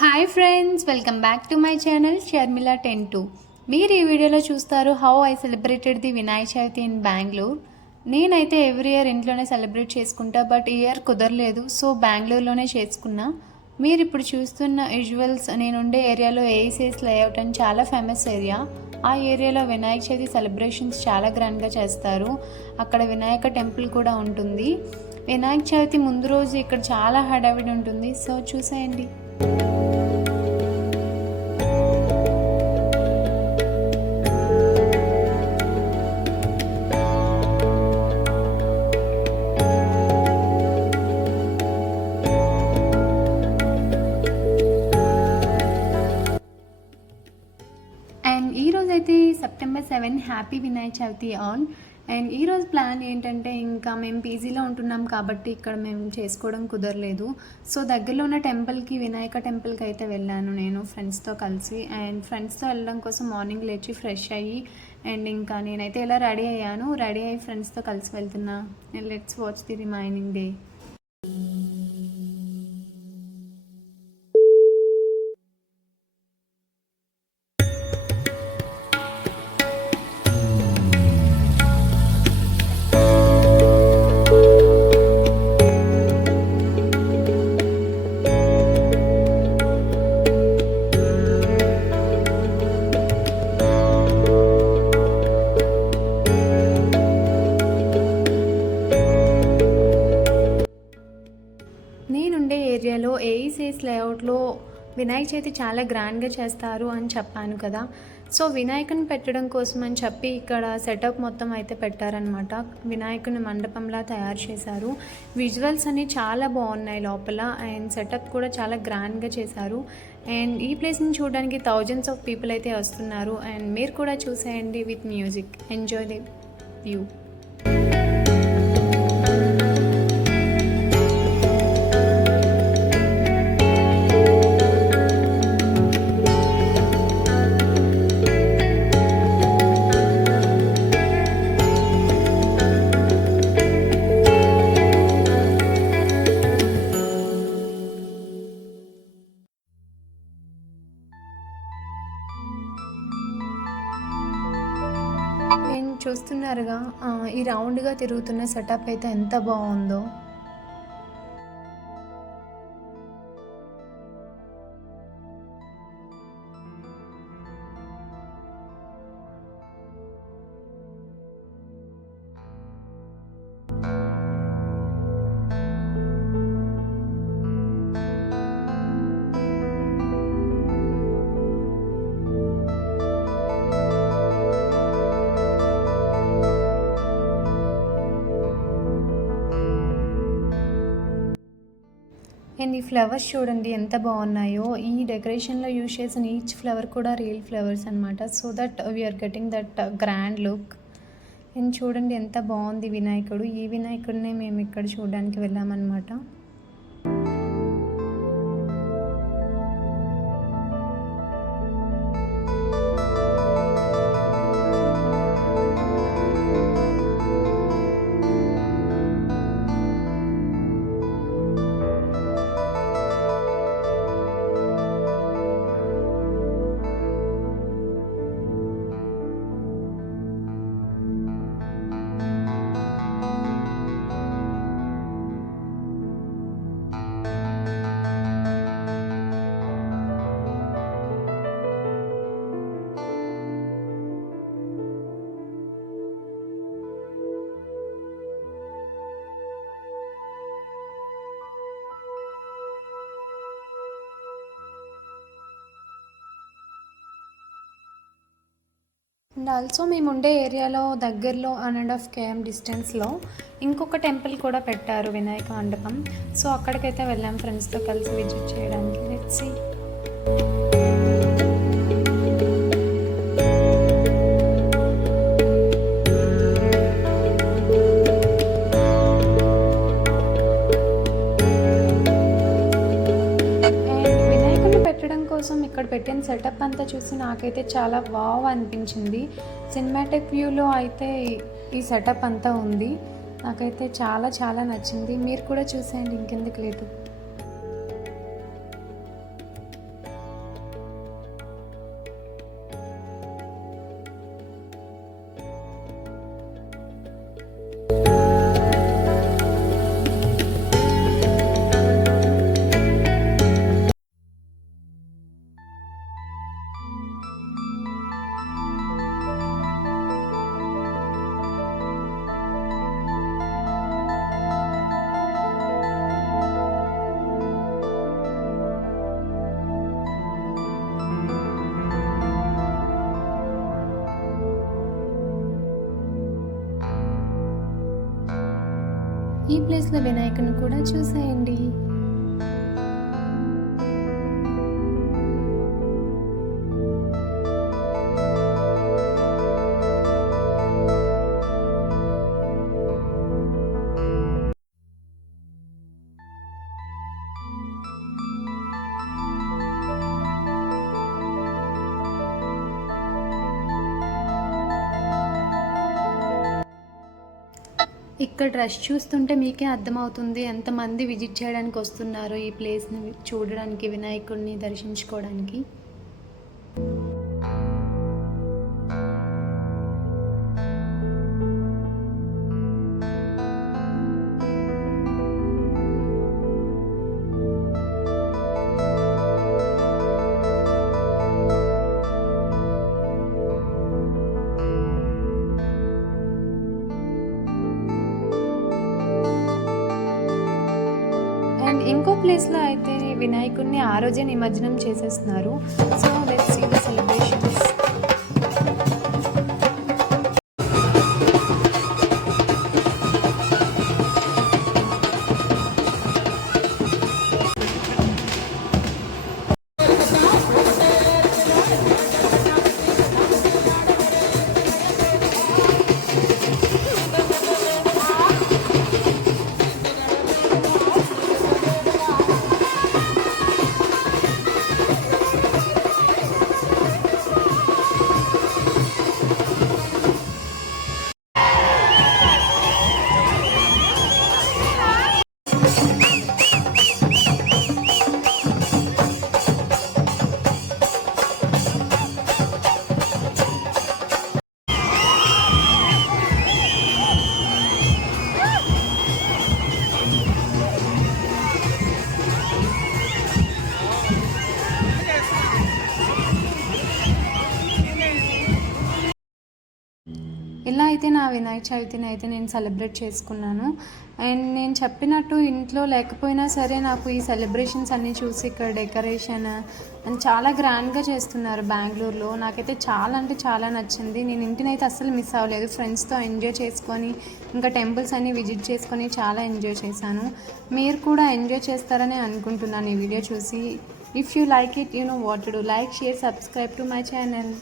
Hi friends, welcome back to my channel Sharmila 10 మీరు ఈ వీడియోలో చూస్తారు how I celebrated the Vinayaka Chavithi ఇన్ బెంగళూరు. నేనైతే ఎవ్రీ ఇయర్ ఇంట్లోనే సెలబ్రేట్ చేసుకుంటా, బట్ ఈ ఇయర్ కుదరలేదు, సో బెంగళూరులోనే చేసుకున్నా. మీరు ఇప్పుడు చూస్తున్న విజువల్స్ నేనుండే ఏరియాలో ఏఈసీఎస్ లేఅవుట్ అని చాలా ఫేమస్ ఏరియా. ఆ ఏరియాలో వినాయక చవితి సెలబ్రేషన్స్ చాలా గ్రాండ్గా చేస్తారు. అక్కడ వినాయక టెంపుల్ కూడా ఉంటుంది. వినాయక చవితి ముందు రోజు ఇక్కడ చాలా హడావిడి ఉంటుంది, సో చూసేయండి. అండ్ ఈరోజు అయితే సెప్టెంబర్ 7 హ్యాపీ వినాయక చవితి ఆల్. అండ్ ఈరోజు ప్లాన్ ఏంటంటే, ఇంకా మేము పీజీలో ఉంటున్నాం కాబట్టి ఇక్కడ మేము చేసుకోవడం కుదరలేదు. సో దగ్గరలో ఉన్న టెంపుల్కి, వినాయక టెంపుల్కి అయితే వెళ్ళాను నేను ఫ్రెండ్స్తో కలిసి. అండ్ ఫ్రెండ్స్తో వెళ్ళడం కోసం మార్నింగ్ లేచి ఫ్రెష్ అయ్యి, అండ్ ఇంకా నేనైతే ఇలా రెడీ అయ్యి ఫ్రెండ్స్తో కలిసి వెళ్తున్నా. Let's watch the remaining day. నేనుండే ఏరియాలో ఏఈసీఎస్ లేఅవుట్లో వినాయక చవితి చాలా గ్రాండ్గా చేస్తారు అని చెప్పాను కదా. సో వినాయకుని పెట్టడం కోసం అని చెప్పి ఇక్కడ సెటప్ మొత్తం అయితే పెట్టారనమాట. వినాయకుని మండపంలా తయారు చేశారు. విజువల్స్ అన్నీ చాలా బాగున్నాయి లోపల, అండ్ సెటప్ కూడా చాలా గ్రాండ్గా చేశారు. అండ్ ఈ ప్లేస్ని చూడడానికి థౌజండ్స్ ఆఫ్ పీపుల్ అయితే వస్తున్నారు. అండ్ మీరు కూడా చూసేయండి with music. Enjoy the view. చూస్తున్నారుగా, ఈ రౌండ్గా తిరుగుతున్న సెటప్ అయితే ఎంత బాగుందో. అండ్ ఈ ఫ్లవర్స్ చూడండి ఎంత బాగున్నాయో. ఈ డెకరేషన్లో యూజ్ చేసిన ఈచ్ ఫ్లవర్ కూడా రియల్ ఫ్లవర్స్ అనమాట. So that we are getting that grand look. And చూడండి ఎంత బాగుంది వినాయకుడు. ఈ వినాయకుడినే మేము ఇక్కడ చూడడానికి వెళ్ళామన్నమాట. అండ్ ఆల్సో మేము ఉండే ఏరియాలో దగ్గరలో 1.5 km డిస్టెన్స్లో ఇంకొక టెంపుల్ కూడా పెట్టారు, వినాయక మండపం. సో అక్కడికైతే వెళ్ళాం ఫ్రెండ్స్తో కలిసి విజిట్ చేయడానికి. Let's see. కోసం ఇక్కడ పెట్టిన సెటప్ అంతా చూసి నాకైతే చాలా వావ్ అనిపించింది. సినిమాటిక్ వ్యూలో అయితే ఈ సెటప్ అంతా ఉంది. నాకైతే చాలా చాలా నచ్చింది. మీరు కూడా చూసేయండి, ఇంకెందుకు లేటు. ప్లేస్లో వినాయకుని కూడా చూసేయండి. ఇక్కడ రష్ చూస్తుంటే మీకే అర్థమవుతుంది ఎంతమంది విజిట్ చేయడానికి వస్తున్నారో ఈ ప్లేస్ని చూడడానికి, వినాయకుడిని దర్శించుకోవడానికి. అండ్ ఇంకో ప్లేస్లో అయితే వినాయకుడిని ఆ రోజే నిమజ్జనం చేసేస్తున్నారు. So let's see the celebrations. ఇలా అయితే నా వినాయక చవితిని అయితే నేను సెలబ్రేట్ చేసుకున్నాను. అండ్ నేను చెప్పినట్టు ఇంట్లో లేకపోయినా సరే నాకు ఈ సెలబ్రేషన్స్ అన్నీ చూసి ఇక్కడ డెకరేషన్ అండ్ చాలా గ్రాండ్గా చేస్తున్నారు బెంగళూరులో. నాకైతే చాలా అంటే చాలా నచ్చింది. నేను ఇంటిని అయితే అస్సలు మిస్ అవ్వలేదు. ఫ్రెండ్స్తో ఎంజాయ్ చేసుకొని ఇంకా టెంపుల్స్ అన్నీ విజిట్ చేసుకొని చాలా ఎంజాయ్ చేశాను. మీరు కూడా ఎంజాయ్ చేస్తారని అనుకుంటున్నాను ఈ వీడియో చూసి. If you like it, you know what to do. Like, share, subscribe to my channel.